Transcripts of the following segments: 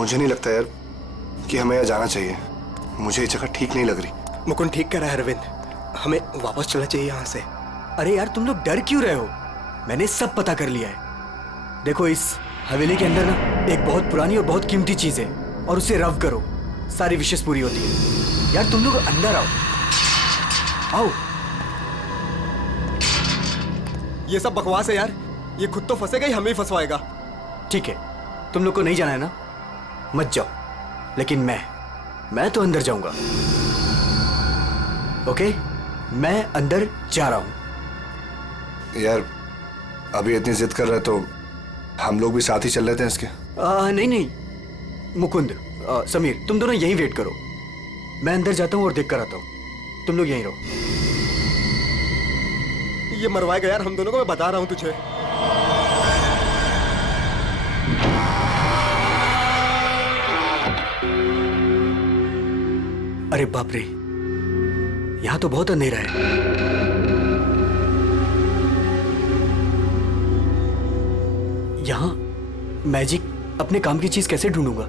मुझे नहीं लगता यार कि हमें यहाँ जाना चाहिए। मुझे ये जगह ठीक नहीं लग रही। मुकुंद ठीक कह रहा है अरविंद, हमें वापस चलना चाहिए यहाँ से। अरे यार तुम लोग डर क्यों रहे हो? मैंने सब पता कर लिया है। देखो इस हवेली के अंदर ना एक बहुत पुरानी और बहुत कीमती चीज है और उसे रव करो, सारी विशेष पूरी होती है। यार तुम लोग अंदर आओ, आओ। ये सब बकवास है यार, ये खुद तो फंसेगा ही हमें ही फंसवाएगा। ठीक है, तुम लोग को नहीं जाना है ना, मत जाओ, लेकिन मैं तो अंदर जाऊंगा। ओके, मैं अंदर जा रहा हूं। यार अभी इतनी जिद कर रहे तो हम लोग भी साथ ही चल लेते हैं इसके। नहीं नहीं मुकुंद, समीर, तुम दोनों यहीं वेट करो। मैं अंदर जाता हूं और देख कर आता हूं। तुम लोग यहीं रहो। ये मरवाएगा यार हम दोनों को, मैं बता रहा हूं तुझे। अरे बाप रे, यहां तो बहुत अंधेरा है। यहां मैजिक अपने काम की चीज कैसे ढूंढूंगा?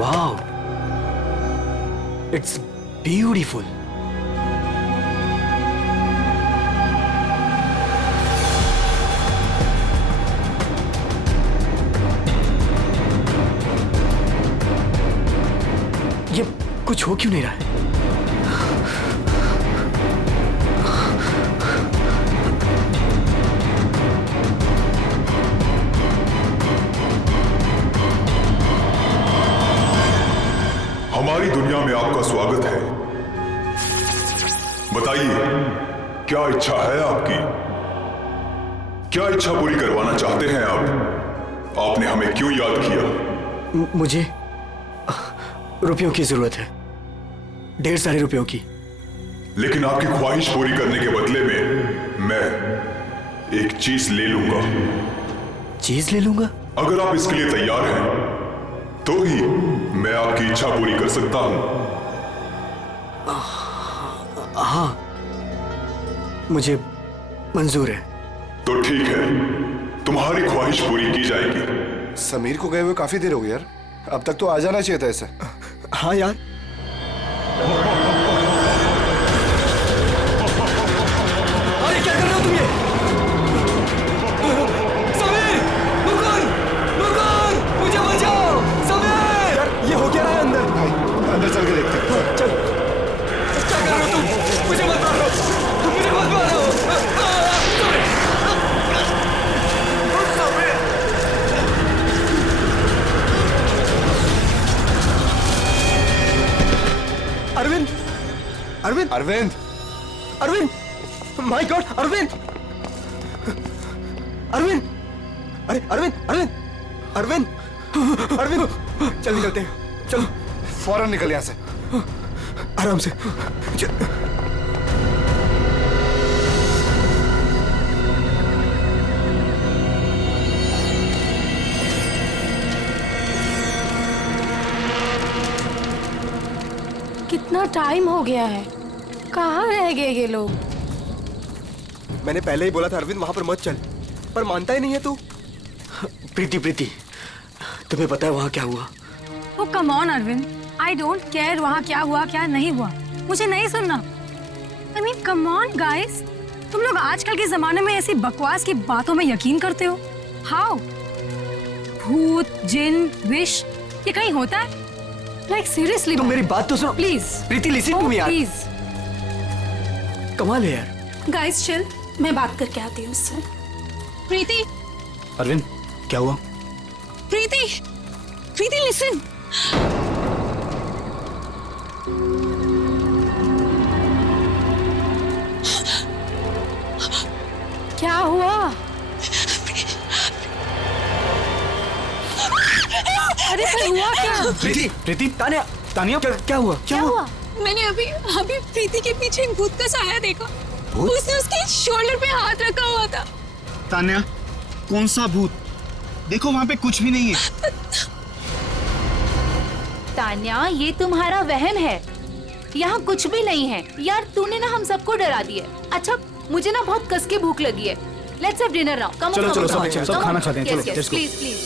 Wow, it's beautiful. ये कुछ हो क्यों नहीं रहा है? हमारी दुनिया में आपका स्वागत है। बताइए, क्या इच्छा है आपकी? क्या इच्छा पूरी करवाना चाहते हैं आप? आपने हमें क्यों याद किया? मुझे रुपयों की जरूरत है, ढेर सारे रुपयों की। लेकिन आपकी ख्वाहिश पूरी करने के बदले में मैं एक चीज ले लूंगा। चीज ले लूंगा? अगर आप इसके लिए तैयार हैं तो ही मैं आपकी इच्छा पूरी कर सकता हूं। हाँ, मुझे मंजूर है। तो ठीक है, तुम्हारी ख्वाहिश पूरी की जाएगी। समीर को गए हुए काफी देर हो गई यार, अब तक तो आ जाना चाहिए था ऐसे। हाँ यार, अरे क्या कर रहे हो तुम ये? समीर! मुकुंद! मुकुंद! मुझे बचाओ! समीर! यार ये हो क्या रहा है अंदर? भाई अंदर चल के देखते हैं। चल। क्या कर रहे हो तुम? मुझे मत मारो! मुझे मत मारो! अरविंद! अरविंद! अरविंद! अरविंद! My God, Arvind! अरविंद! अरे अरविंद! अरविंद! अरविंद! अरविंद! चल निकलते हैं, चलो। फौरन निकल यहाँ से। आराम से कितना टाइम हो गया है, कहाँ रह गए ये लोग? मैंने पहले ही बोला था अरविंद वहां पर मत चल, पर मानता ही नहीं है तू। प्रीति, प्रीति, तुम्हें पता है वहां क्या हुआ? Oh come on Arvind, I don't care वहाँ क्या हुआ क्या नहीं हुआ, मुझे नहीं सुनना। I mean come on guys, तुम लोग आजकल के जमाने में ऐसी बकवास की बातों में यकीन करते हो? हाउ? भूत, जिन, विश, ये कहीं होता है? लाइक सीरियसली तुम मेरी बात तो सुनो please. Preeti, listen to me यार। प्लीज कमाल है यार। गाइस चिल, मैं बात करके आती हूँ उससे। प्रीति, अरविंद क्या हुआ? प्रीति, प्रीति लिसन। क्या हुआ? अरे फिर हुआ क्या? प्रीति, प्रीति, तानिया, तानिया, क्या हुआ? क्या हुआ? मैंने अभी प्रीति के पीछे एक भूत का साया देखा। भूत? उसने उसके शोल्डर पे हाथ रखा हुआ था। तान्या, कौन सा भूत? देखो वहां पे कुछ भी नहीं है। तान्या, ये तुम्हारा वहम है। यहाँ कुछ भी नहीं है यार। तूने ना हम सबको डरा दिया। अच्छा, मुझे ना बहुत कस के भूख लगी है। Let's have dinner now. Come चलो, चलो, सब खाना खाते हैं। चलो, let's go. Please please.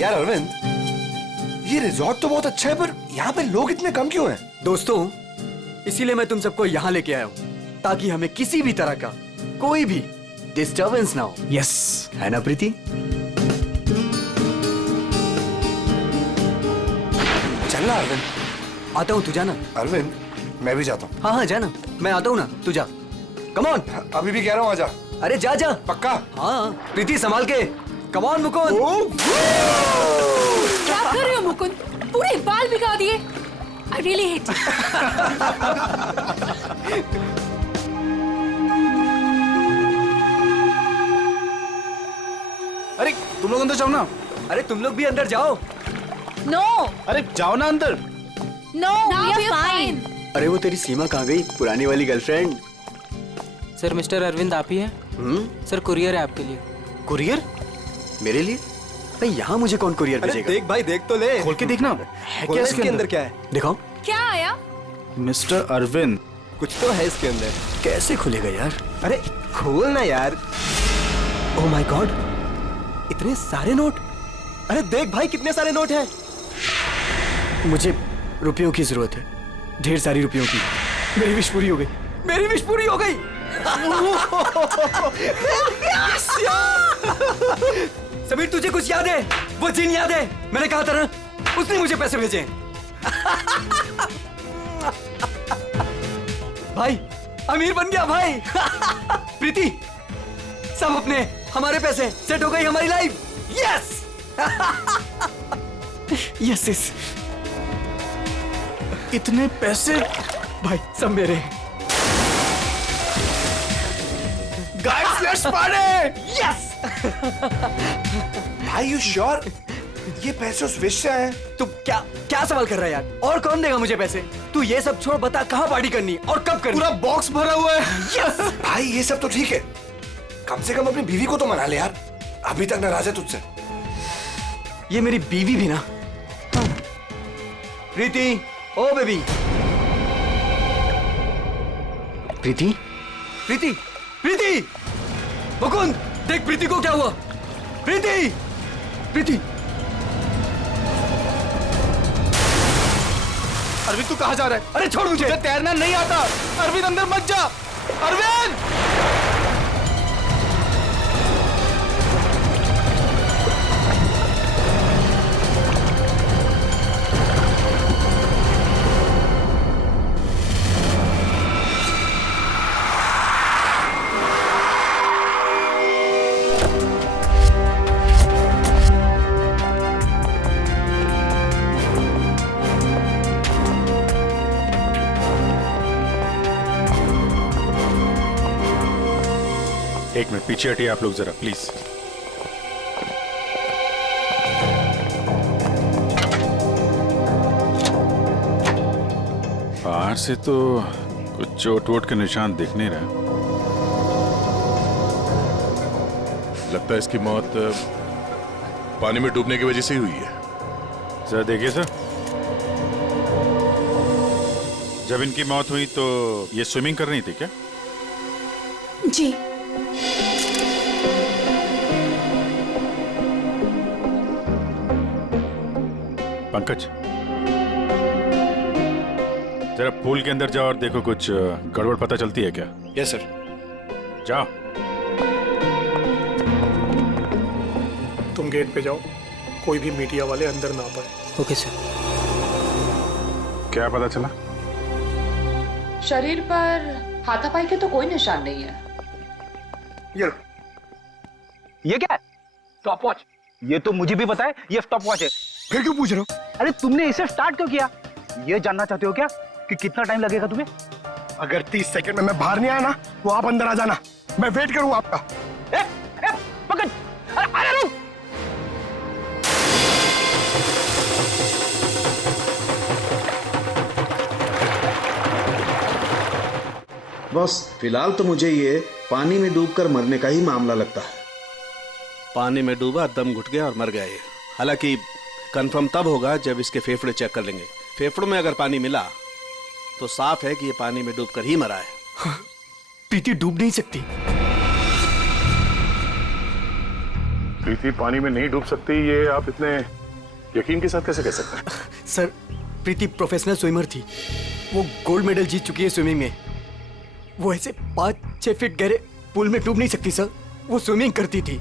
यार अरविंद, ये रिजॉर्ट तो बहुत अच्छा है, पर यहाँ पे लोग इतने कम क्यों हैं? दोस्तों, इसीलिए मैं तुम सबको यहाँ लेके आया हूँ, ताकि हमें किसी भी तरह का कोई भी डिस्टर्बेंस ना हो। यस, है ना प्रीति? चलना अरविंद। आता हूँ, तू जाना। अरविंद, मैं भी जाता हूँ। हाँ हाँ, जाना। मैं आता हूँ ना, तू जा। Come on. अभी भी कह रहा हूँ, आजा। अरे जा जा। पक्का? हाँ, प्रीति संभाल के। Come on Mukund. क्या कर रहे हो मुकुंद? पूरे बाल भिगा दिए। I really hate you. अरे तुम लोग अंदर जाओ ना। अरे तुम लोग भी अंदर जाओ। नो अरे जाओ ना अंदर। No, we are fine. अरे वो तेरी सीमा कहाँ गई, पुरानी वाली गर्लफ्रेंड? सर, मिस्टर अरविंद आप ही हैं? सर, कुरियर है आपके लिए। कुरियर? मेरे लिए? भाई यहाँ मुझे कौन कुरियर भेजेगा? देख भाई, देख तो ले। खोल के देखना है क्या इसके अंदर। क्या है? दिखाओ। क्या आया? मिस्टर अरविंद, कुछ तो है इसके अंदर। कैसे खुलेगा यार? अरे खोल ना यार। ओह माय गॉड, इतने सारे नोट। अरे देख भाई, कितने सारे नोट हैं। मुझे रुपयों की जरूरत है, ढेर सारी रुपयों की। मेरी विश पूरी हो गई। मेरी विश पूरी हो गई। समीर, तुझे कुछ याद है? वो जिन याद है? मैंने कहा था ना, उसने मुझे पैसे भेजे। भाई, अमीर बन गया भाई। प्रीति, सब अपने हमारे पैसे, सेट हो गई हमारी लाइफ। Yes yes yes. इतने पैसे भाई, सब मेरे। Guys, let's party. यस। भाई, यू श्योर ये पैसे उस विश से आए हैं? तू क्या क्या सवाल कर रहा है यार? और कौन देगा मुझे पैसे? तू ये सब छोड़, बता कहाँ पार्टी करनी और कब करनी? पूरा बॉक्स भरा हुआ है। यस। भाई, ये सब तो ठीक है, कम से कम अपनी बीवी को तो मना ले यार। अभी तक नाराज है तुझसे। ये मेरी बीवी भी ना। प्रीति, ओ बेबी। प्रीति, प्रीति, प्रीति। मुकुंद, देख प्रीति को क्या हुआ। प्रीति, प्रीति। अरविंद, तू कहाँ जा रहा है? अरे छोड़ मुझे। तुझे तैरना नहीं आता। अरविंद, अंदर मत जा। अरविंद! एक मिनट पीछे हटिए आप लोग जरा, प्लीज। बाहर से तो कुछ चोट वोट के निशान दिख नहीं रहा। लगता है इसकी मौत पानी में डूबने की वजह से ही हुई है। जरा देखिए सर, जब इनकी मौत हुई तो ये स्विमिंग कर रही थी क्या? जी। पंकज, जरा पूल के अंदर जाओ और देखो कुछ गड़बड़ पता चलती है क्या? Yes sir. जाओ। तुम गेट पे जाओ, कोई भी मीडिया वाले अंदर ना पाए। Okay sir. क्या पता चला? शरीर पर हाथापाई के तो कोई निशान नहीं है। ये क्या है? Stop watch. ये तो मुझे भी पता है, ये स्टॉप वॉच है। फिर क्यों पूछ रहे हो? अरे तुमने इसे स्टार्ट क्यों किया? ये जानना चाहते हो क्या कि कितना टाइम लगेगा तुम्हें? अगर 30 सेकंड में मैं बाहर नहीं आया ना, तो आप अंदर आ जाना। मैं वेट करूंगा आपका। पकड़। अरे रुक। बस फिलहाल तो मुझे ये पानी में डूबकर मरने का ही मामला लगता है। पानी में डूबा, दम घुट गया और मर गया ये। हालांकि कंफर्म तब होगा जब इसके फेफड़े चेक कर लेंगे। फेफड़ों में अगर पानी मिला तो साफ है कि ये पानी में डूबकर ही मरा है। प्रीति डूब नहीं सकती। प्रीति पानी में नहीं डूब सकती, ये आप इतने यकीन के साथ कैसे कह सकते हैं? सर, प्रीति प्रोफेशनल स्विमर थी। वो गोल्ड मेडल जीत चुकी है स्विमिंग में। वो ऐसे 5-6 फीट गहरे पूल में डूब नहीं सकती सर। वो स्विमिंग करती थी।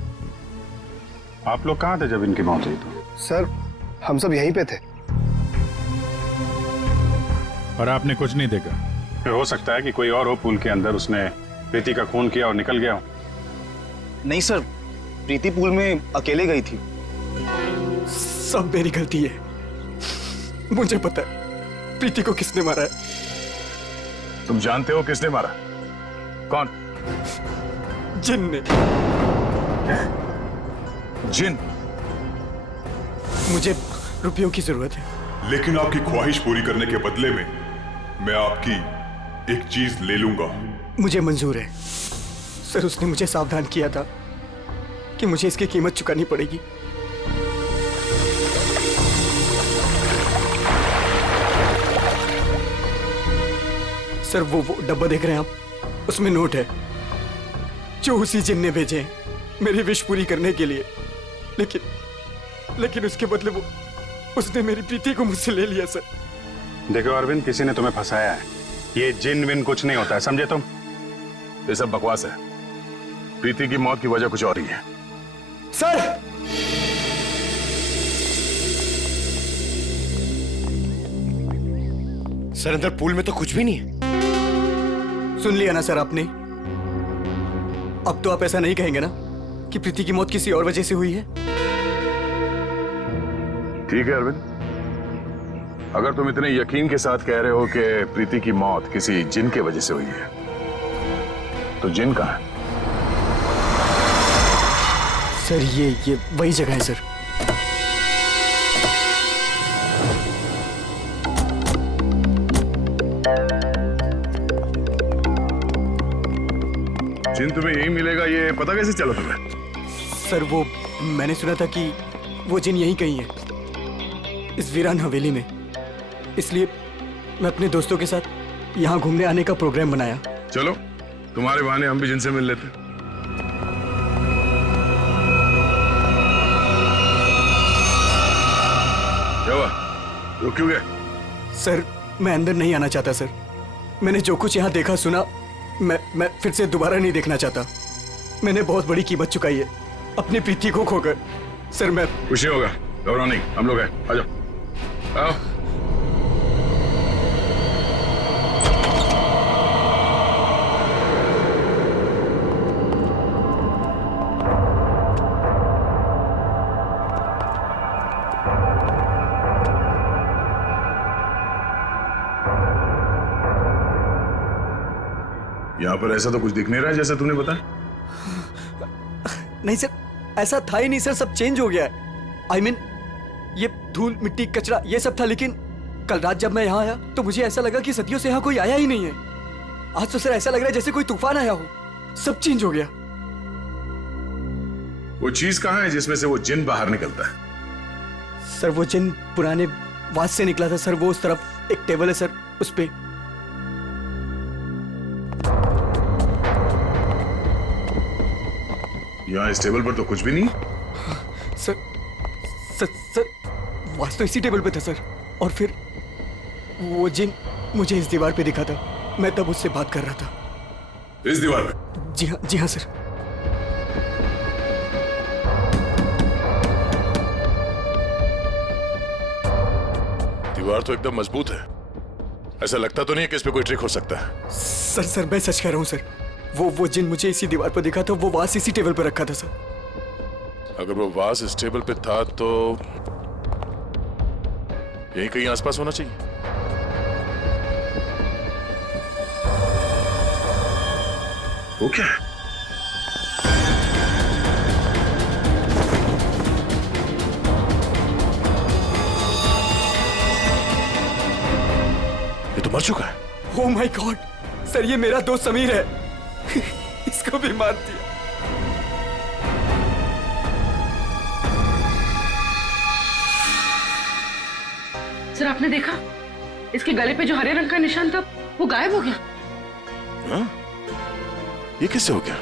आप लोग कहाँ थे जब इनकी मौत हुई? तो सर, हम सब यहीं पे थे। और आपने कुछ नहीं देखा? फिर हो सकता है कि कोई और हो पूल के अंदर, उसने प्रीति का खून किया और निकल गया हो। नहीं सर, प्रीति पूल में अकेले गई थी। सब मेरी गलती है। मुझे पता है प्रीति को किसने मारा है। तुम जानते हो किसने मारा? कौन? जिन ने। जिन? मुझे रुपयों की जरूरत है। लेकिन आपकी ख्वाहिश पूरी करने के बदले में मैं आपकी एक चीज ले लूंगा। मुझे मंजूर है सर। उसने मुझे सावधान किया था कि मुझे इसकी कीमत चुकानी पड़ेगी। सर, वो डब्बा देख रहे हैं आप? उसमें नोट है जो उसी जिन ने भेजे हैं मेरी विश पूरी करने के लिए। लेकिन उसके बदले उसने मेरी प्रीति को मुझसे ले लिया सर। देखो अरविंद, किसी ने तुम्हें फंसाया है। ये जिन विन कुछ नहीं होता है, समझे तुम? ये सब बकवास है। प्रीति की मौत की वजह कुछ और ही है। सर, सर अंदर पूल में तो कुछ भी नहीं है। सुन लिया ना सर आपने? अब तो आप ऐसा नहीं कहेंगे ना कि प्रीति की मौत किसी और वजह से हुई है? ठीक है अरविंद, अगर तुम इतने यकीन के साथ कह रहे हो कि प्रीति की मौत किसी जिन के वजह से हुई है, तो जिन कहाँ है? सर, ये वही जगह है सर। जिन तुम्हें यही मिलेगा, ये पता कैसे चला तुम्हें? सर, वो मैंने सुना था कि वो जिन यहीं कहीं है, इस वीरान हवेली में। इसलिए मैं अपने दोस्तों के साथ यहाँ घूमने आने का प्रोग्राम बनाया। चलो, तुम्हारे बहाने हम भी जिनसे मिल लेते। क्या हुआ? रुक क्यों गए? सर, मैं अंदर नहीं आना चाहता सर। मैंने जो कुछ यहाँ देखा सुना, मैं फिर से दोबारा नहीं देखना चाहता। मैंने बहुत बड़ी कीमत चुकाई है अपनी प्रीति को खोकर। सर, मैं खुशी होगा, घबराओ नहीं, हम लोग हैं। आ जाओ, आओ। यहाँ पर ऐसा तो कुछ दिख नहीं रहा है जैसा तूने बताया। नहीं सर, ऐसा था ही नहीं सर। सब चेंज हो गया है। I mean, ये धूल मिट्टी कचरा ये सब था, लेकिन कल रात जब मैं यहाँ आया तो मुझे ऐसा लगा कि सदियों से यहाँ कोई आया ही नहीं है। आज तो सर ऐसा लग रहा है जैसे कोई तूफान आया हो। सब चेंज हो गया। वो चीज कहाँ है जिसमें से वो जिन बाहर निकलता है? सर, वो जिन पुराने वास से निकला था सर। वो उस तरफ एक टेबल है सर, उस पे। यहाँ इस टेबल पर तो कुछ भी नहीं। सर वास तो इसी टेबल पे था सर। और फिर वो जिन मुझे इस दीवार पे दिखा था। मैं तब उससे बात कर रहा था। इस दीवार पे? जी हाँ सर। दीवार तो एकदम मजबूत है। ऐसा लगता तो नहीं है कि इस पे कोई ट्रिक हो सकता है। सर मैं सच कह रहा हूँ सर। वो जिन मुझे इसी दीवार पर दिखा था। वो वास इसी टेबल पर रखा था सर। अगर वो वास इस टेबल पे था तो यहीं कहीं आसपास होना चाहिए। वो क्या है? ये तो मर चुका है। ओह माय गॉड सर, ये मेरा दोस्त समीर है। इसको भी मार दिया। सर आपने देखा इसके गले पे जो हरे रंग का निशान था वो गायब हो गया। हाँ? ये कैसे हो गया?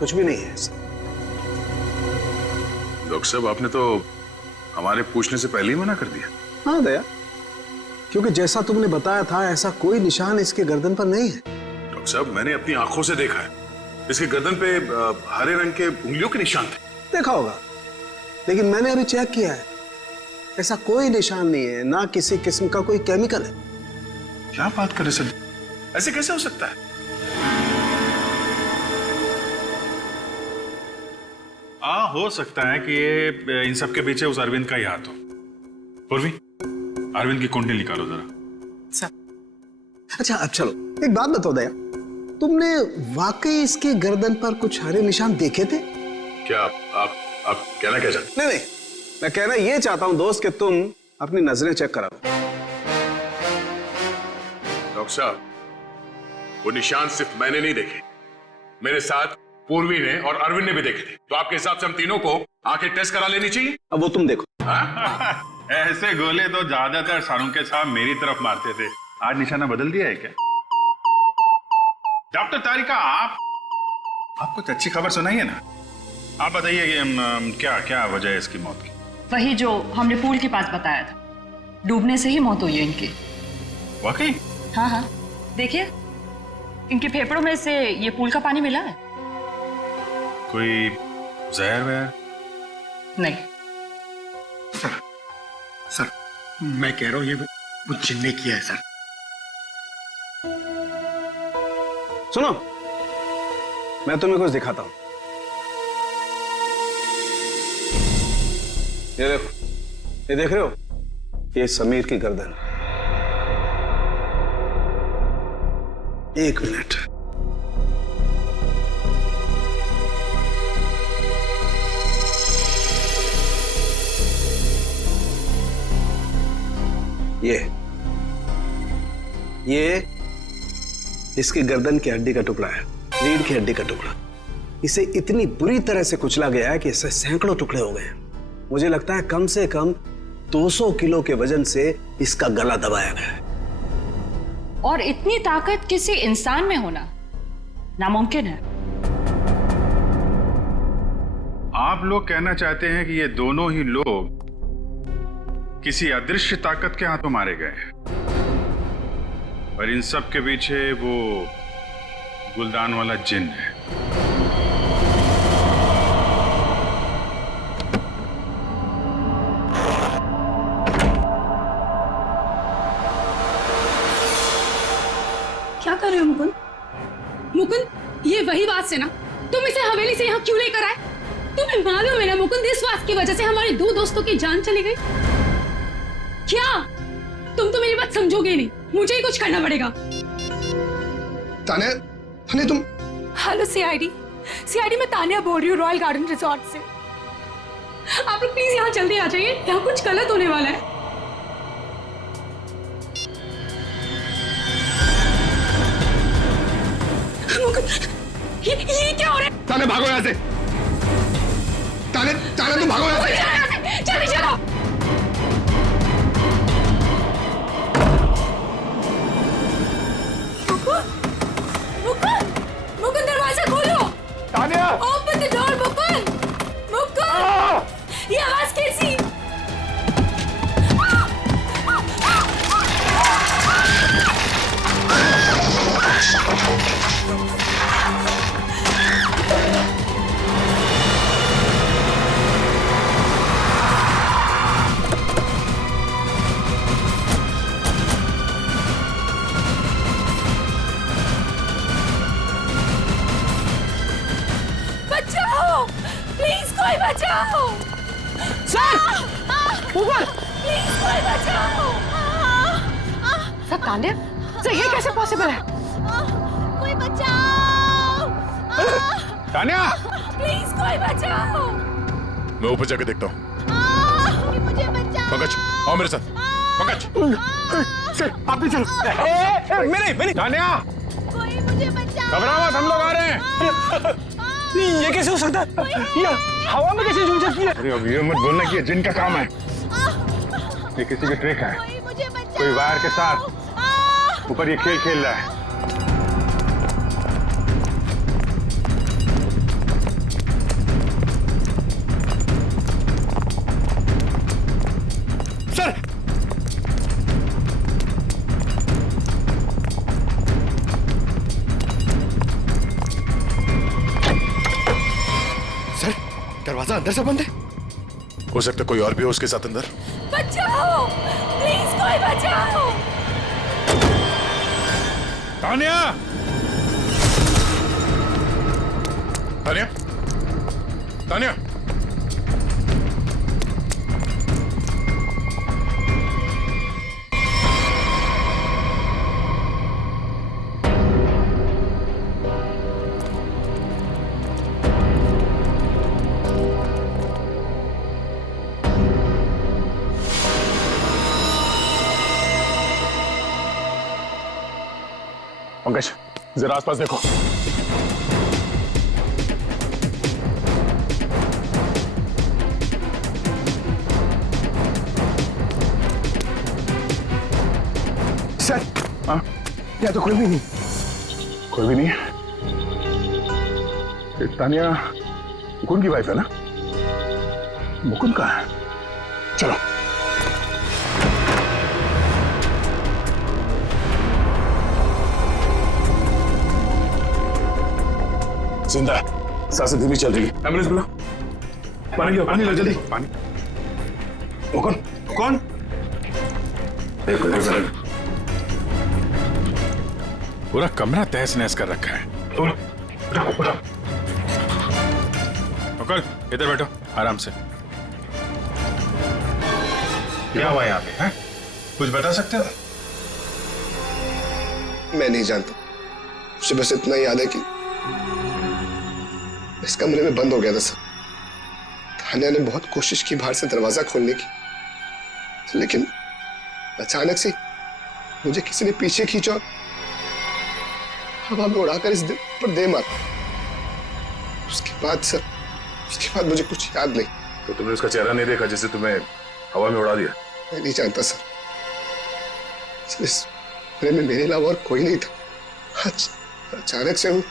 कुछ भी नहीं है। डॉक्टर साहब आपने तो हमारे पूछने से पहले ही मना कर दिया। हाँ दया, क्योंकि जैसा तुमने बताया था ऐसा कोई निशान इसके गर्दन पर नहीं है। डॉक्टर साहब मैंने अपनी आंखों से देखा है, इसके गर्दन पे हरे रंग के उंगलियों के निशान थे। देखा होगा, लेकिन मैंने अभी चेक किया है, ऐसा कोई निशान नहीं है, ना किसी किस्म का कोई केमिकल है। क्या बात कर रहे सर, ऐसे कैसे हो सकता है? हो सकता है कि ये इन सब के पीछे उस अरविंद का ही हाथ हो। पूर्वी, अरविंद की कुंडली निकालो जरा। अच्छा अब चलो एक बात बताओ दया, तुमने वाकई इसके गर्दन पर कुछ हरे निशान देखे थे? क्या आप कहना क्या चाहते? नहीं, मैं कहना ये चाहता हूं दोस्त कि तुम अपनी नजरें चेक करा लो। डॉक्टर साहब वो निशान सिर्फ मैंने नहीं देखे, मेरे साथ पूर्वी ने और अरविंद ने भी देखे थे। तो आपके हिसाब से हम तीनों को आंखें टेस्ट करा लेनी चाहिए। अब वो तुम देखो। ऐसे गोले तो ज्यादातर शाहरुख के साहब मेरी तरफ मारते थे, आज निशाना बदल दिया है क्या? डॉक्टर तारिका, आप कुछ अच्छी खबर सुनाइए ना। आप बताइए क्या क्या वजह है इसकी मौत की? वही जो हमने पूल के पास बताया था, डूबने से ही मौत हुई है इनकी। वाकई? हाँ, देखिए इनके फेफड़ों में से ये पूल का पानी मिला है। कोई जहर वहर? नहीं सर, मैं कह रहा हूं ये वो जिन ने किया है सर। सुनो, मैं तुम्हें कुछ दिखाता हूं। ये देखो, ये देख रहे हो, ये समीर की गर्दन। एक मिनट, ये इसकी गर्दन की हड्डी का टुकड़ा है, रीढ़ की हड्डी का टुकड़ा। इसे इतनी बुरी तरह से कुचला गया है कि इससे सैकड़ों टुकड़े हो गए हैं। मुझे लगता है कम से कम 200 किलो के वजन से इसका गला दबाया गया है। और इतनी ताकत किसी इंसान में होना नामुमकिन है। आप लोग कहना चाहते हैं कि ये दोनों ही लोग किसी अदृश्य ताकत के हाथों मारे गए हैं, और इन सब के पीछे वो गुलदान वाला जिन है। क्या कर रहे हो मुकुंद? मुकुंद, ये वही बात से ना तुम इसे हवेली से यहाँ क्यों लेकर आए? तुम्हें मालूम है ना मुकुंद, इस बात की वजह से हमारे 2 दोस्तों की जान चली गई। क्या तुम तो मेरी बात समझोगे नहीं, मुझे ही कुछ करना पड़ेगा। तान्या, तुम? हेलो सीआईडी, मैं तान्या बोल रही हूँ रॉयल गार्डन रिजॉर्ट से। आप लोग प्लीज यहाँ जल्दी आ जाइए, यहाँ कुछ गलत होने वाला है। ये क्या हो रहा है? तान्या भागो यहाँ से। तान्या तुम भागो यहाँ से। जल्दी चलो। मुकुंद, दरवाजा खोलो। Tanya, open the door Mukund. ये आवाज कैसी? बचाओ, प्लीज कोई बचाओ। सर, ऊपर प्लीज कोई बचाओ। सर तान्या, सर ये कैसे पॉसिबल है? कोई बचाओ। तान्या, प्लीज कोई बचाओ। मैं ऊपर जाके देखता हूँ। मुझे बचाओ। पंकज, आओ मेरे साथ। पंकज, सर आप भी चलो। मेरे तान्या, कोई मुझे बचाओ। घबराओ मत, हम लोग आ रहे हैं। ये कैसे हो सकता है? ये हवा में कैसे झूल सकती है? अरे अब ये मत बोलना कि ये जिन का काम है। ये किसी की ट्रिक है। कोई वायर के साथ ऊपर ये खेल खेल रहा है। सर, सर, दरवाजा अंदर से बंद है। हो सकता है कोई और भी हो उसके साथ अंदर। बचाओ, प्लीज कोई बचाओ। तान्या, तान्या, तान्या, पंकज, जरा आसपास देखो। सर, हाँ? यहाँ तो कोई भी नहीं। कोई भी नहीं है। ये तान्या मुकुंद की वाइफ है ना? मुकुंद कहाँ है? चलो। जिंदा है, सांसें धीमी चल रही है। एम्बुलेंस बुला। पानी लो, पानी लो जल्दी। पानी। मुकुंद, कौन? एक मिनट। पूरा कमरा तहस नहस कर रखा है। मुकुल, इधर बैठो आराम से। क्या हुआ यहाँ पे? हैं? कुछ बता सकते हो? मैं नहीं जानता, मुझे बस इतना याद है कि इस कमरे में बंद हो गया था सर। तान्या ने बहुत कोशिश की बाहर से दरवाजा खोलने की, लेकिन अचानक से मुझे किसी ने पीछे खींचा और हवा में उड़ाकर इस दिल पर दे मारा। उसके बाद मुझे कुछ याद नहीं। तो तुमने उसका चेहरा नहीं देखा जिसे तुम्हें हवा में उड़ा दिया? मैं नहीं जानता सर, इस कमरे में मेरे अलावा और कोई नहीं था। अचानक से वो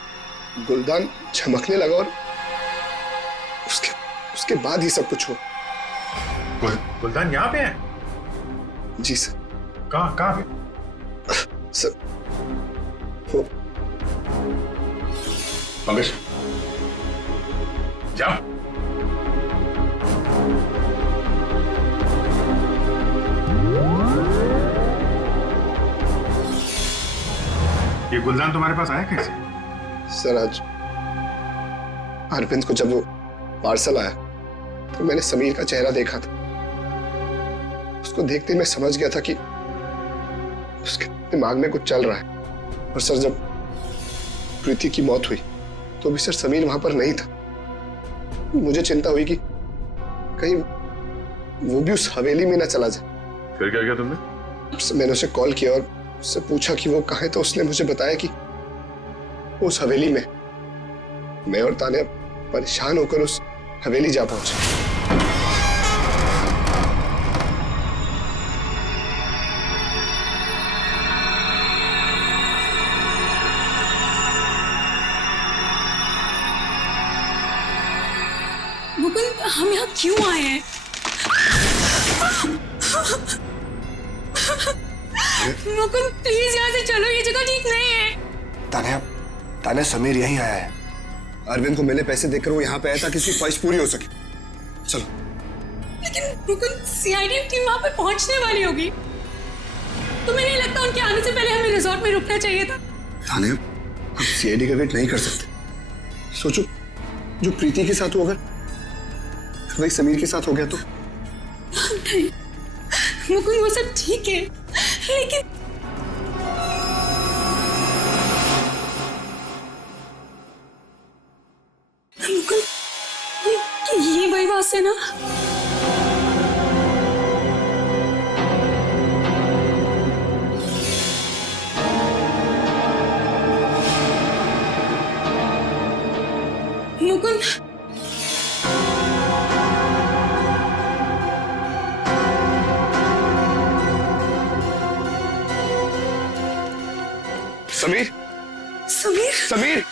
गुलदान चमकने लगा और उसके बाद ही सब कुछ हुआ। गुलदान यहाँ पे है? जी सर। कहाँ पे? सर वो पंकज, जाओ। ये गुलदान तुम्हारे पास आया कैसे? सर आज अरविंद को जब वो पार्सल आया तो मैंने समीर का चेहरा देखा था। उसको देखते ही मैं समझ गया था कि उसके दिमाग में कुछ चल रहा है। और सर जब प्रीति की मौत हुई तो भी सर समीर वहां पर नहीं था। मुझे चिंता हुई कि कहीं वो भी उस हवेली में ना चला जाए। फिर क्या किया तुमने? मैंने उसे कॉल किया और उससे पूछा कि वो कहाँ है, तो उसने मुझे बताया कि उस हवेली में। मैं और तान्या परेशान होकर उस हवेली जा पहुंचे। मुकुंद, हम यहाँ क्यों आए हैं? मुकुंद प्लीज यहाँ से चलो, ये जगह ठीक नहीं है। तान्या समीर यहीं आया है। अरविंद को मैंने पैसे देकर वो यहाँ पे आया ताकि उसकी ख्वाहिश पूरी हो सके। चलो। लेकिन मुकुंद, सीआईडी टीम वहाँ पे पहुँचने वाली होगी। तुम्हें नहीं लगता उनके आने से पहले हमें रिजॉर्ट में रुकना चाहिए था? तान्या, हम सीआईडी का वेट नहीं कर सकते। सोचो, जो प्रीति के साथ हुआ अगर वही समीर के साथ हो गया तो? नहीं मुकुंद, वो सब ठीक है, लेकिन से ना। मुकुंद, समीर, समीर, समीर,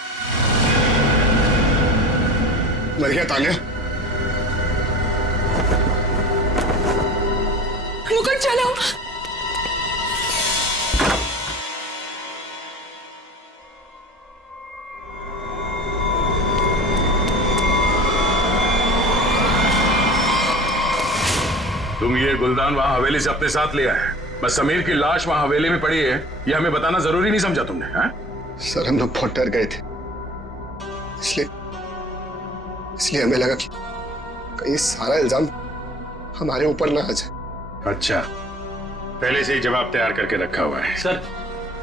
मर गया तान्या। मुकुंद चलो। तुम ये गुलदान वहां हवेली से अपने साथ लिया है, बस समीर की लाश वहां हवेली में पड़ी है, ये हमें बताना जरूरी नहीं समझा तुमने? हाँ? सर हम लोग बहुत डर गए थे, इसलिए हमें लगा कि कहीं सारा इल्जाम हमारे ऊपर ना आ जाए। अच्छा, पहले से ही जवाब तैयार करके रखा हुआ है। सर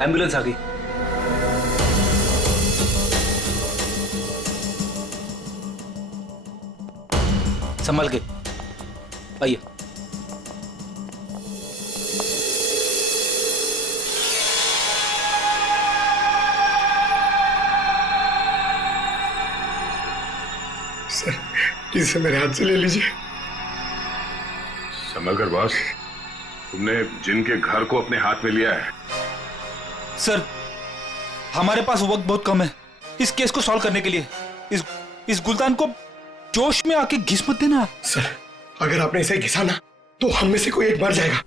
एम्बुलेंस आ गई। संभल के आइए। सर प्लीज मेरे हाथ से ले लीजिए। संभल कर बॉस, तुमने जिनके घर को अपने हाथ में लिया है। सर हमारे पास वक्त बहुत कम है इस केस को सॉल्व करने के लिए। इस गुलदान को जोश में आके घिस मत देना। सर अगर आपने इसे घिसा ना तो हम में से कोई एक मर जाएगा,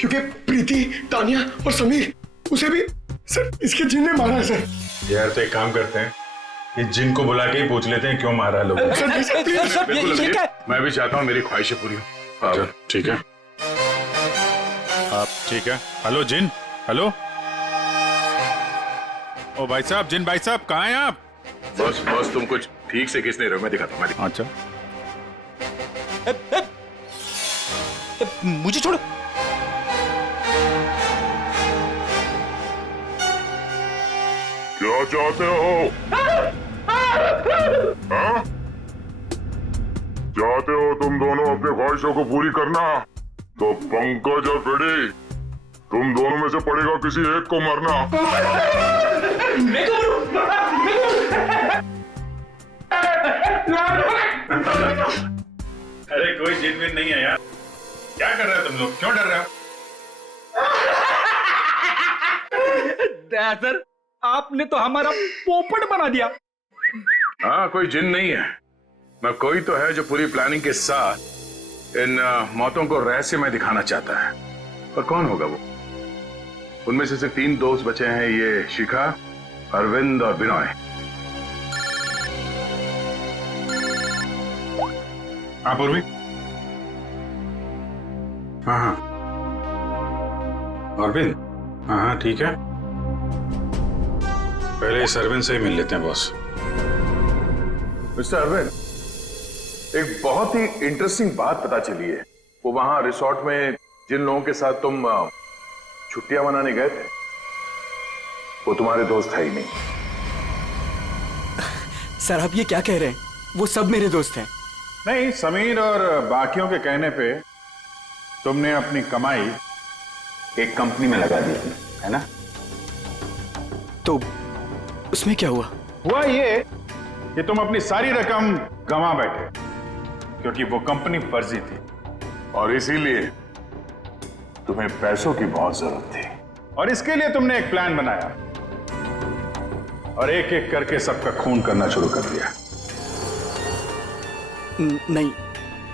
क्योंकि प्रीति, तानिया और समीर, उसे भी सर इसके जिन ने मारा है। सर यार तो एक काम करते हैं कि जिन को बुला के ही पूछ लेते हैं क्यों मारा लोग। मैं भी चाहता हूँ मेरी ख्वाहिशें पूरी हो। ठीक है, आप ठीक है? हेलो जिन, हेलो। ओ भाई साहब, जिन भाई साहब कहाँ हैं आप? बॉस तुम कुछ ठीक से किस नहीं रहे हो, मैं दिखाता हूँ। अच्छा मुझे छोड़ो। क्या चाहते हो? हाँ? चाहते हो तुम दोनों अपने ख्वाहिशों को पूरी करना, तो पंकज और फ्रेडी, तुम दोनों में से पड़ेगा किसी एक को मरना। अरे कोई जिन विन नहीं है यार, क्या कर रहे हो तुम लोग? क्यों डर रहे हो? सर आपने तो हमारा पोपट बना दिया। हाँ, कोई जिन नहीं है, मैं कोई तो है जो पूरी प्लानिंग के साथ इन मौतों को रहस्यमय दिखाना चाहता है। पर कौन होगा वो? उनमें से सिर्फ 3 दोस्त बचे हैं, ये शिखा, अरविंद और विनय। आप उर्वी? हाँ अरविंद, हाँ ठीक है, पहले इस अरविंद से ही मिल लेते हैं बॉस। मिस्टर अरविंद, एक बहुत ही इंटरेस्टिंग बात पता चली है। वो वहां रिसोर्ट में जिन लोगों के साथ तुम छुट्टियां मनाने गए थे, वो तुम्हारे दोस्त है ही नहीं। सर आप ये क्या कह रहे हैं? वो सब मेरे दोस्त हैं। नहीं, समीर और बाकियों के कहने पे तुमने अपनी कमाई एक कंपनी में लगा दी थी, है ना? तो उसमें क्या हुआ? हुआ ये कि तुम अपनी सारी रकम गंवा बैठे, क्योंकि वो कंपनी फर्जी थी और इसीलिए तुम्हें पैसों की बहुत जरूरत थी। और इसके लिए तुमने एक प्लान बनाया और एक एक करके सबका खून करना शुरू कर दिया।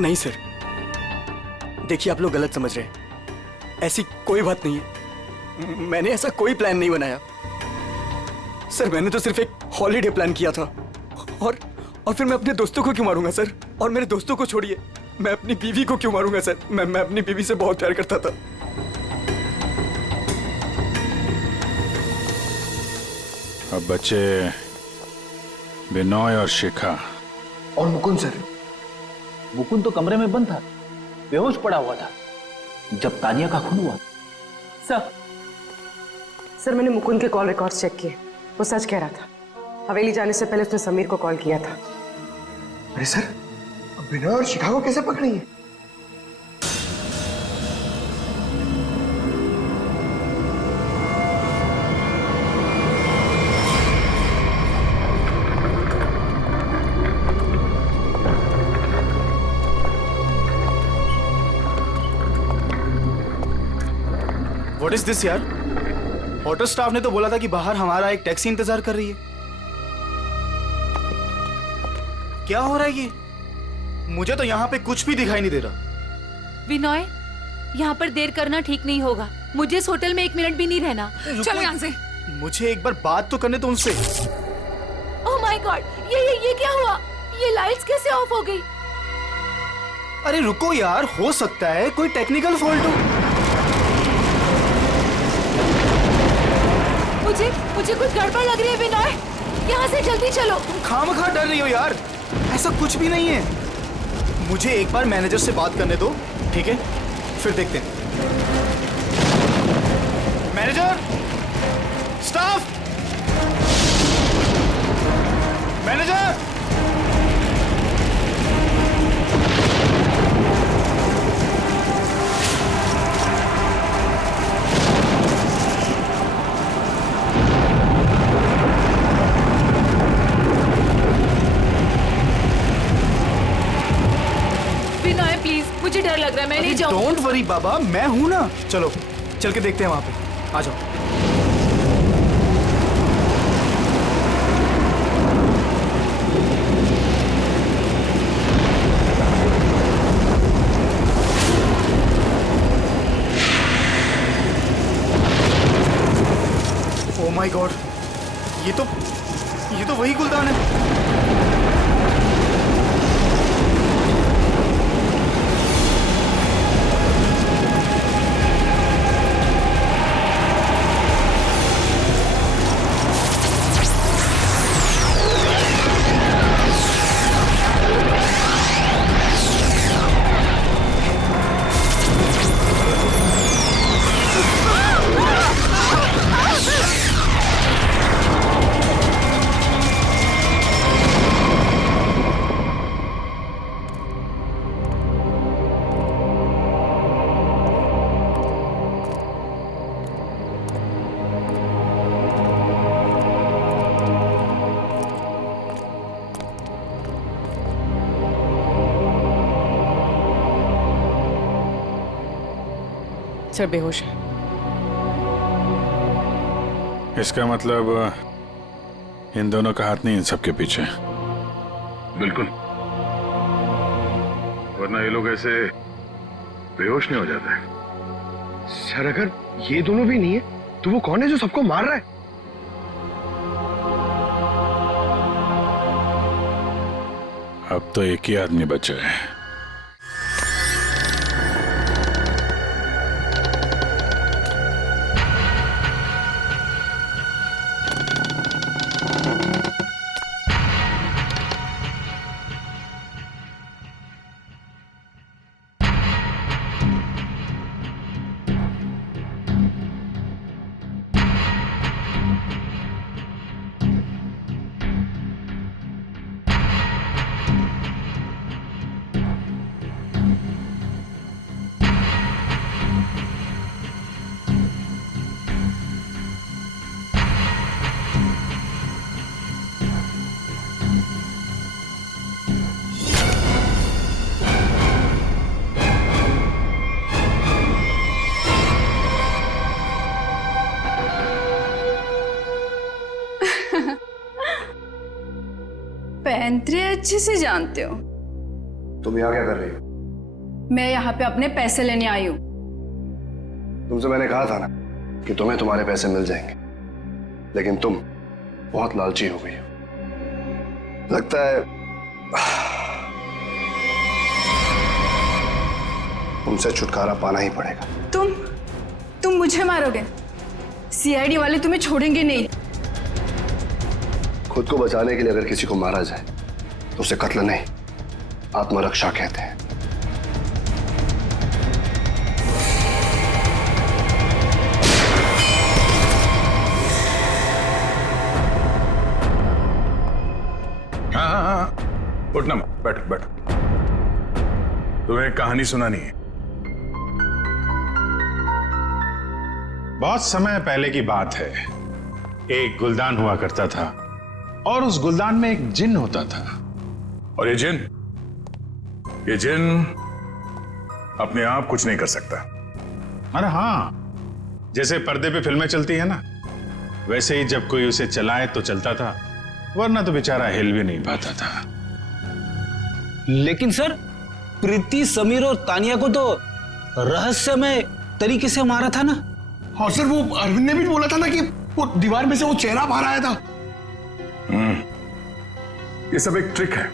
नहीं सर, देखिए आप लोग गलत समझ रहे हैं। ऐसी कोई बात नहीं है, मैंने ऐसा कोई प्लान नहीं बनाया। सर मैंने तो सिर्फ एक हॉलीडे प्लान किया था, और फिर मैं अपने दोस्तों को क्यों मारूंगा सर? और मेरे दोस्तों को छोड़िए, मैं अपनी बीवी को क्यों मारूंगा सर? मैं अपनी बीवी से बहुत प्यार करता था। अब बच्चे विनय और शिखा और मुकुंद सर। मुकुंद तो कमरे में बंद था, बेहोश पड़ा हुआ था जब तानिया का खून हुआ। सर मैंने मुकुंद के कॉल रिकॉर्ड्स चेक किए, वो सच कह रहा था। हवेली जाने से पहले उसने समीर को कॉल किया था। अरे सर, बिना और शिकागो कैसे पकड़ी है? व्हाट इज दिस यार? होटल स्टाफ ने तो बोला था कि बाहर हमारा एक टैक्सी इंतजार कर रही है। क्या हो रहा है ये? मुझे तो यहाँ पे कुछ भी दिखाई नहीं दे रहा। विनय, यहाँ पर देर करना ठीक नहीं होगा। मुझे इस होटल में 1 मिनट भी नहीं रहना। चलो यहाँ से। मुझे एक बार बात तो करने दो उनसे। ओह माय गॉड, ये क्या हुआ? ये लाइट्स कैसे ऑफ हो गई? अरे रुको यार, हो सकता है कोई टेक्निकल फॉल्ट हो। मुझे कुछ गड़बड़ लग रही है विनय, यहाँ से जल्दी चलो। तुम खामखा डर रही हो यार, ऐसा कुछ भी नहीं है। मुझे एक बार मैनेजर से बात करने दो, ठीक है? फिर देखते हैं। Manager, staff, manager. मुझे डर लग रहा है, मैं नहीं जाऊँ। डोंट वरी बाबा, मैं हूं ना। चलो चल के देखते हैं वहां पे। आ जाओ। ओह माय गॉड, ये तो वही गुलदान है। सर बेहोश है। इसका मतलब इन दोनों का हाथ नहीं इन सबके पीछे। बिल्कुल, वरना ये लोग ऐसे बेहोश नहीं हो जाते हैं। सर अगर ये दोनों भी नहीं है तो वो कौन है जो सबको मार रहा है? अब तो एक ही आदमी बचा है। पैंतरे अच्छे से जानते हो। तुम यहाँ क्या कर रही हो? मैं यहाँ पे अपने पैसे लेने आई हूँ। तुमसे मैंने कहा था ना कि तुम्हें तुम्हारे पैसे मिल जाएंगे, लेकिन तुम बहुत लालची हो गई हो। लगता है तुमसे छुटकारा पाना ही पड़ेगा। तुम मुझे मारोगे? सीआईडी वाले तुम्हें छोड़ेंगे नहीं। खुद को बचाने के लिए अगर किसी को मारा जाए तो उसे कत्ल नहीं, आत्मरक्षा कहते हैं। हाँ, उठना, बैठो बैठो। तुम्हें एक कहानी सुनानी है। बहुत समय पहले की बात है। एक गुलदान हुआ करता था और उस गुलदान में एक जिन होता था। और ये जिन अपने आप कुछ नहीं कर सकता। अरे हाँ, जैसे पर्दे पे फिल्में चलती है ना, वैसे ही जब कोई उसे चलाए तो चलता था, वरना तो बेचारा हिल भी नहीं पाता था। लेकिन सर, प्रीति, समीर और तानिया को तो रहस्यमय तरीके से मारा था ना। और सर वो अरविंद ने भी बोला था ना कि वो दीवार में से वो चेहरा बाहर आया था। ये सब एक ट्रिक है,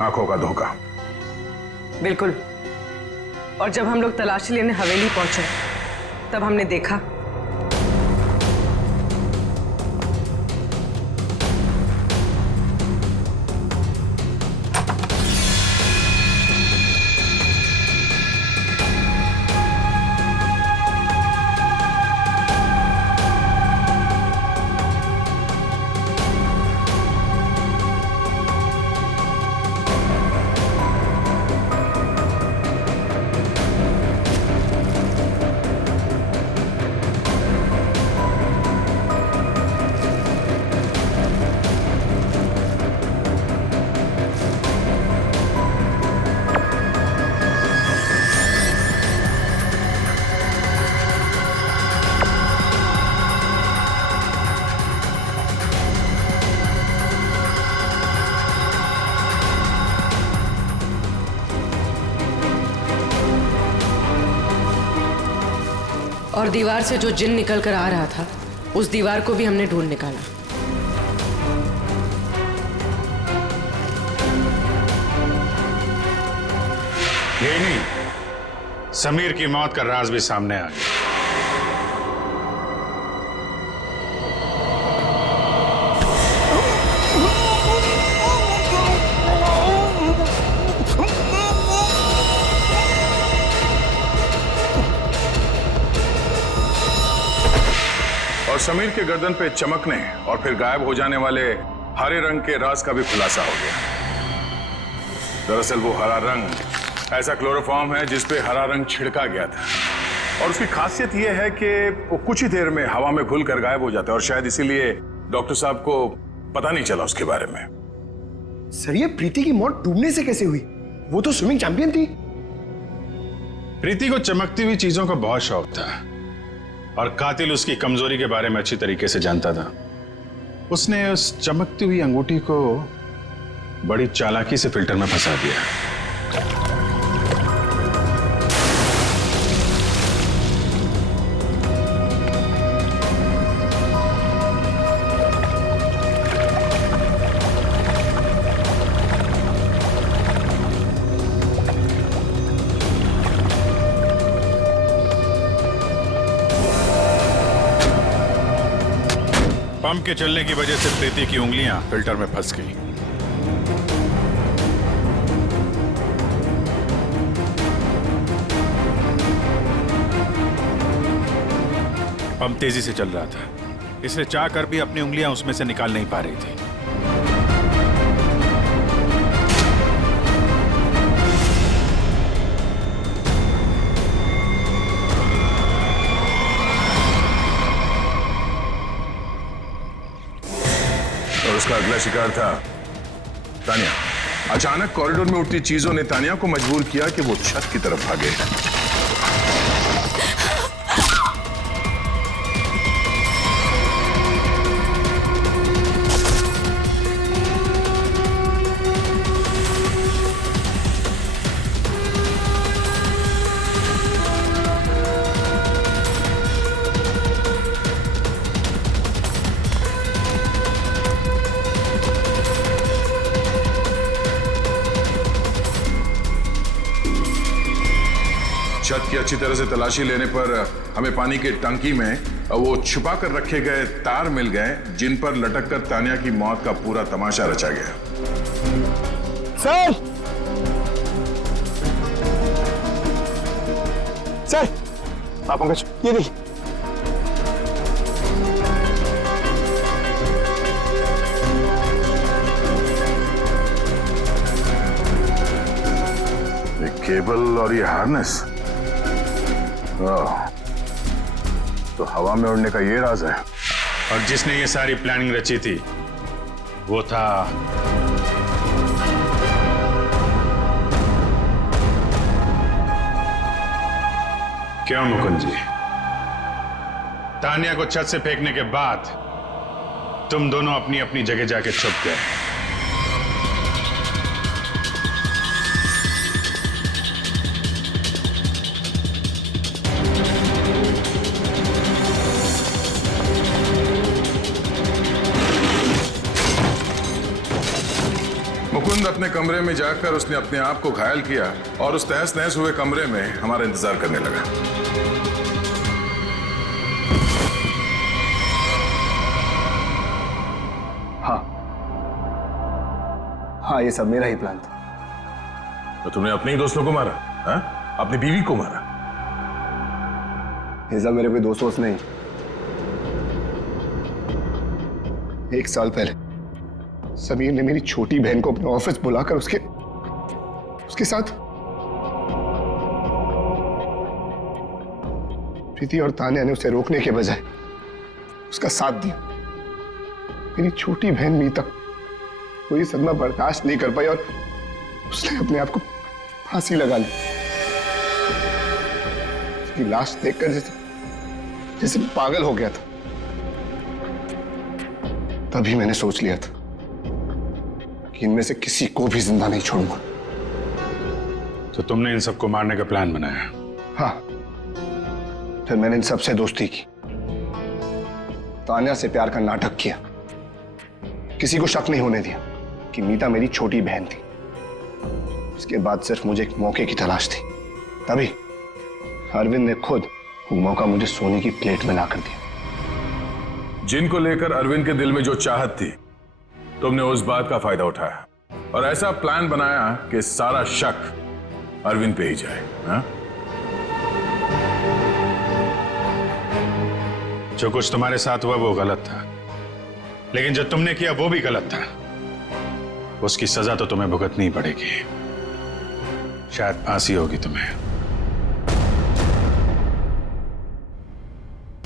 आंखों का धोखा। बिल्कुल। और जब हम लोग तलाशी लेने हवेली पहुंचे तब हमने देखा और दीवार से जो जिन निकल कर आ रहा था, उस दीवार को भी हमने ढूंढ निकाला। यही नहीं, समीर की मौत का राज भी सामने आ गया। और समीर के गर्दन पे चमकने और फिर गायब हो जाने वाले हरे रंग के राज का भी खुलासा हो गया। दरअसल वो हरा रंग ऐसा क्लोरोफॉर्म है जिस पे हरा रंग छिड़का गया था, और उसकी खासियत ये है कि वो कुछ ही देर में हवा में घुलकर गायब हो जाता है, और शायद इसीलिए डॉक्टर साहब को पता नहीं चला उसके बारे में। सर, ये प्रीति की मौत डूबने से कैसे हुई? वो तो स्विमिंग चैंपियन थी। प्रीति को चमकती हुई चीजों का बहुत शौक था, और कातिल उसकी कमजोरी के बारे में अच्छी तरीके से जानता था। उसने उस चमकती हुई अंगूठी को बड़ी चालाकी से फिल्टर में फंसा दिया। पंप के चलने की वजह से प्रीति की उंगलियां फिल्टर में फंस गई। पंप तेजी से चल रहा था, इसलिए चाहकर भी अपनी उंगलियां उसमें से निकाल नहीं पा रही थी। और उसका अगला शिकार था तानिया। अचानक कॉरिडोर में उठती चीजों ने तानिया को मजबूर किया कि वो छत की तरफ भागे। छत की अच्छी तरह से तलाशी लेने पर हमें पानी के टंकी में वो छुपा कर रखे गए तार मिल गए, जिन पर लटक कर तानिया की मौत का पूरा तमाशा रचा गया। सर, सर, आप पंकज, ये देखिए। केबल और ये हार्नेस, तो हवा में उड़ने का ये राज है। और जिसने ये सारी प्लानिंग रची थी वो था क्यों मुकुंद जी? तानिया को छत से फेंकने के बाद तुम दोनों अपनी अपनी जगह जाके छुप गए। मुकुंद अपने कमरे में जाकर उसने अपने आप को घायल किया और उस तहस नहस हुए कमरे में हमारा इंतजार करने लगा। हाँ, ये सब मेरा ही प्लान था। तो तुमने अपने ही दोस्तों को मारा? हा? अपनी बीवी को मारा? ये सब मेरे कोई दोस्त नहीं। 1 साल पहले समीर ने मेरी छोटी बहन को अपने ऑफिस बुलाकर उसके साथ प्रीति और तान्या ने उसे रोकने के बजाय उसका साथ दिया। मेरी छोटी बहन मीता कोई सदमा बर्दाश्त नहीं कर पाई और उसने अपने आप को फांसी लगा ली। उसकी लाश देखकर जैसे पागल हो गया था। तभी मैंने सोच लिया था कि इनमें से किसी को भी जिंदा नहीं छोड़ूंगा। तो तुमने इन सबको मारने का प्लान बनाया? हाँ, फिर मैंने इन सबसे दोस्ती की, तान्या से प्यार का नाटक किया, किसी को शक नहीं होने दिया कि मीता मेरी छोटी बहन थी। इसके बाद सिर्फ मुझे एक मौके की तलाश थी। तभी अरविंद ने खुद वो मौका मुझे सोने की प्लेट में ला कर दिया। जिनको लेकर अरविंद के दिल में जो चाहत थी, तुमने उस बात का फायदा उठाया और ऐसा प्लान बनाया कि सारा शक अरविंद पे ही जाए। हा? जो कुछ तुम्हारे साथ हुआ वो गलत था, लेकिन जो तुमने किया वो भी गलत था। उसकी सजा तो तुम्हें भुगतनी पड़ेगी। शायद फांसी होगी तुम्हें।